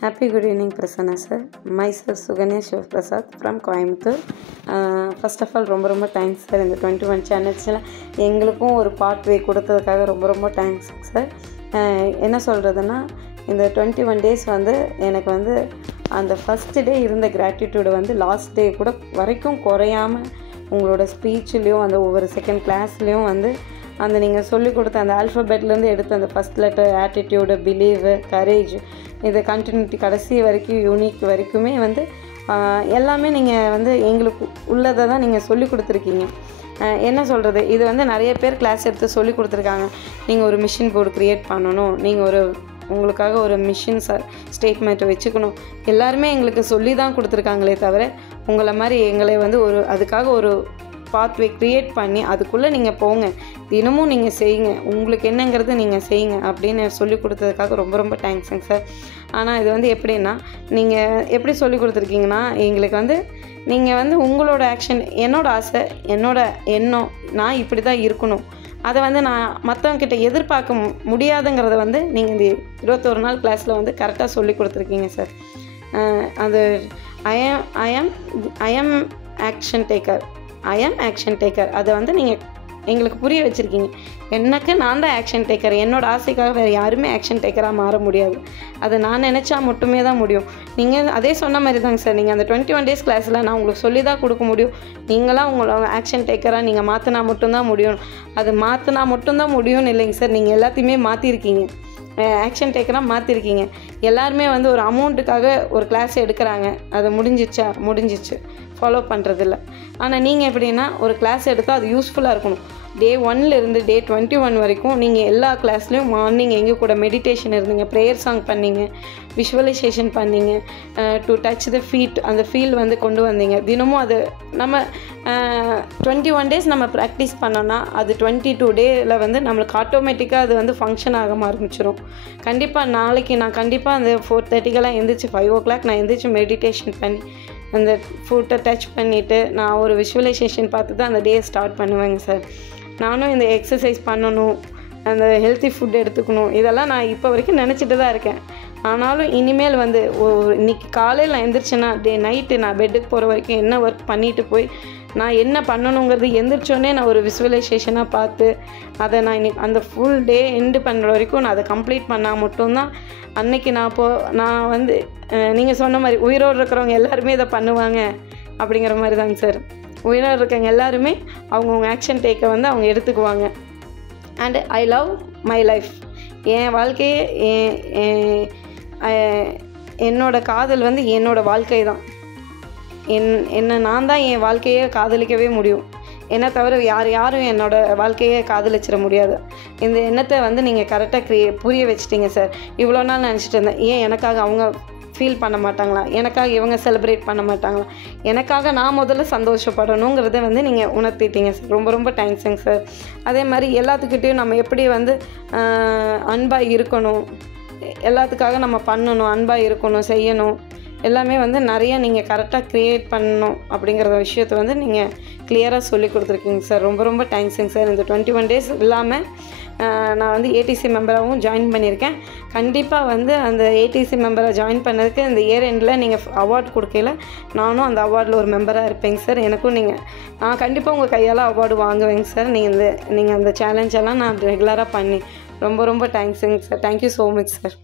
Happy good evening, Prasanna sir. Myself Suganya Shivaprasad from Coimbatore. First of all, ரொம்ப thanks sir. இந்த 21 சேனல்ஸில் எங்களுக்கும் ஒரு பார்ட் வே கொடுத்ததுக்காக ரொம்ப தேங்க்ஸ் சார். என்ன சொல்கிறதுனா, இந்த 21 டேஸ் எனக்கு அந்த ஃபஸ்ட்டு டே இருந்த கிராட்டிடியூடு லாஸ்ட் டே கூட வரைக்கும் குறையாமல் உங்களோட ஸ்பீச்லேயும் அந்த ஒவ்வொரு செகண்ட் கிளாஸ்லேயும் அந்த நீங்கள் சொல்லிக் கொடுத்த அந்த ஆல்ஃபபெட்லேருந்து எடுத்த அந்த ஃபஸ்ட் லெட்டர், ஆட்டிடியூடு, பிலீவு, கரேஜ், இது கண்டினியூட்டி கடைசி வரைக்கும் யூனிக் வரைக்குமே எல்லாமே நீங்கள் எங்களுக்கு உள்ளதை தான் நீங்கள் சொல்லிக் கொடுத்துருக்கீங்க. என்ன சொல்கிறது, இது நிறைய பேர் கிளாஸ் எடுத்து சொல்லி கொடுத்துருக்காங்க. நீங்கள் ஒரு மிஷின் போர்டு க்ரியேட் பண்ணணும், நீங்கள் உங்களுக்காக ஒரு மிஷின் ஸ்டேட்மெண்ட்டை வச்சுக்கணும், எல்லாருமே எங்களுக்கு சொல்லி தான் கொடுத்துருக்காங்களே தவிர உங்களை மாதிரி எங்களை அதுக்காக ஒரு பாத்வே க்ரியேட் பண்ணி அதுக்குள்ளே நீங்கள் போங்க, தினமும் நீங்கள் செய்யுங்க, உங்களுக்கு என்னங்கிறது நீங்கள் செய்யுங்க அப்படின்னு சொல்லி கொடுத்ததுக்காக ரொம்ப தேங்க்ஸுங்க சார். ஆனால் இது எப்படின்னா, நீங்கள் எப்படி சொல்லி கொடுத்துருக்கீங்கன்னா, எங்களுக்கு நீங்கள் உங்களோட ஆக்ஷன், என்னோடய ஆசை, என்னோட எண்ணம், நான் இப்படி தான் இருக்கணும், அதை நான் மற்றவங்கிட்ட எதிர்பார்க்க முடியாதுங்கிறத நீங்கள் இந்த 21 நாள் கிளாஸில் கரெக்டாக சொல்லி கொடுத்துருக்கீங்க சார். அது ஐ ஆம் ஆக்ஷன் டேக்கர் அதை நீங்கள் எங்களுக்கு புரிய வச்சுருக்கீங்க. எனக்கு நான் தான் ஆக்ஷன் டேக்கர், என்னோடய ஆசைக்காக வேறு யாருமே ஆக்ஷன் டேக்கராக மாற முடியாது, அது நான் நினச்சா மட்டுமே தான் முடியும். நீங்கள் அதே சொன்ன மாதிரி தாங்க சார், நீங்கள் அந்த 21 டேஸ் கிளாஸில் நான் உங்களுக்கு சொல்லி தான் கொடுக்க முடியும், நீங்களாம் உங்களோட ஆக்ஷன் டேக்கராக நீங்கள் மாற்றினா மட்டும்தான் முடியும். அது மாற்றினா மட்டும்தான் முடியும்னு இல்லைங்க சார், நீங்கள் எல்லாத்தையுமே மாற்றிருக்கீங்க, ஆக்ஷன் டேக்கராக மாற்றிருக்கீங்க. எல்லாருமே ஒரு அமௌண்ட்டுக்காக ஒரு கிளாஸ் எடுக்கிறாங்க, அது முடிஞ்சிச்சு ஃபாலோ பண்ணுறதில்ல. ஆனால் நீங்கள் எப்படின்னா, ஒரு கிளாஸ் எடுத்தால் அது யூஸ்ஃபுல்லாக இருக்கணும். டே 1லேருந்து டே 21 வரைக்கும் நீங்கள் எல்லா கிளாஸ்லேயும் மார்னிங் எங்கள் கூட மெடிடேஷன் இருந்தீங்க, ப்ரேயர் சாங் பண்ணிங்க, விஷுவலைசேஷன் பண்ணிங்க, டு டச் த ஃபீட், அந்த ஃபீல் கொண்டு வந்தீங்க. தினமும் அது நம்ம 21 டேஸ் நம்ம ப்ராக்டிஸ் பண்ணோன்னா அது 22 டேயில் நம்மளுக்கு ஆட்டோமேட்டிக்காக அது ஃபங்க்ஷன் ஆக ஆரம்பிச்சிடும். கண்டிப்பாக நாளைக்கு நான் கண்டிப்பாக அந்த 4:30 எந்திரிச்சு 5 o'clock நான் எந்திரிச்சு மெடிடேஷன் பண்ணி அந்த ஃபுட்டை டச் பண்ணிவிட்டு நான் ஒரு விஷுவலைசேஷன் பார்த்து தான் அந்த டே ஸ்டார்ட் பண்ணுவேங்க சார். நானும் இந்த எக்ஸசைஸ் பண்ணணும், அந்த ஹெல்த்தி ஃபுட் எடுத்துக்கணும், இதெல்லாம் நான் இப்போ வரைக்கும் நினச்சிட்டு தான் இருக்கேன். ஆனாலும் இனிமேல் இன்றைக்கி காலையில் நான் எந்திரிச்சேன்னா நைட்டு நான் பெட்டுக்கு போகிற வரைக்கும் என்ன ஒர்க் பண்ணிவிட்டு போய் நான் என்ன பண்ணணுங்கிறது எந்திரிச்சோடனே நான் ஒரு விஷுவலைசேஷனாக பார்த்து அதை நான் இன்றைக்கி அந்த ஃபுல் டே எண்டு பண்ணுற வரைக்கும் நான் அதை கம்ப்ளீட் பண்ணால் மட்டும்தான் அன்றைக்கி நான் நீங்கள் சொன்ன மாதிரி உயிரோடு இருக்கிறவங்க எல்லாருமே இதை பண்ணுவாங்க அப்படிங்கிற மாதிரி தாங்க சார். உயிரோடு இருக்கவங்க எல்லாருமே அவங்கவுங்க ஆக்ஷன் டேக்கை அவங்க எடுத்துக்குவாங்க. And I love my life, என் வாழ்க்கையே என்னோடய காதல் என்னோடய வாழ்க்கை தான். என்னை நான் தான் என் வாழ்க்கையை காதலிக்கவே முடியும், என்னை தவிர யாரும் என்னோடய வாழ்க்கையை காதலிச்சிட முடியாது. இந்த எண்ணத்தை நீங்கள் கரெக்டாக புரிய வச்சிட்டிங்க சார். இவ்வளோ நாள் நினச்சிட்டு இருந்தேன், ஏன் எனக்காக அவங்க ஃபீல் பண்ண மாட்டாங்களா, எனக்காக இவங்க செலிப்ரேட் பண்ண மாட்டாங்களா, எனக்காக நான் முதல்ல சந்தோஷப்படணுங்கிறத நீங்கள் உணர்த்திட்டீங்க சார். ரொம்ப தேங்க்ஸுங்க சார். அதே மாதிரி எல்லாத்துக்கிட்டேயும் நம்ம எப்படி அன்பாக இருக்கணும், எல்லாத்துக்காக நம்ம பண்ணணும், அன்பாக இருக்கணும், செய்யணும், எல்லாமே நிறைய நீங்கள் கரெக்டாக க்ரியேட் பண்ணணும் அப்படிங்கிற விஷயத்தை நீங்கள் கிளியராக சொல்லி கொடுத்துருக்கீங்க சார். ரொம்ப தேங்க்ஸுங்க சார். இந்த 21 டேஸ் இல்லாமல் நான் ஏடிசி மெம்பராகவும் ஜாயின் பண்ணியிருக்கேன். கண்டிப்பாக அந்த ஏடிசி மெம்பரை ஜாயின் பண்ணதுக்கு இந்த இயர் எண்டில் நீங்கள் அவார்டு கொடுக்கல, நானும் அந்த அவார்டில் ஒரு மெம்பராக இருப்பேங்க சார். எனக்கும் நான் கண்டிப்பாக உங்கள் கையால் அவார்டு வாங்குவேங்க சார். நீங்கள் அந்த சேலஞ்செல்லாம் நான் ரெகுலராக பண்ணி ரொம்ப தேங்க்ஸுங்க sir. Thank you so much sir.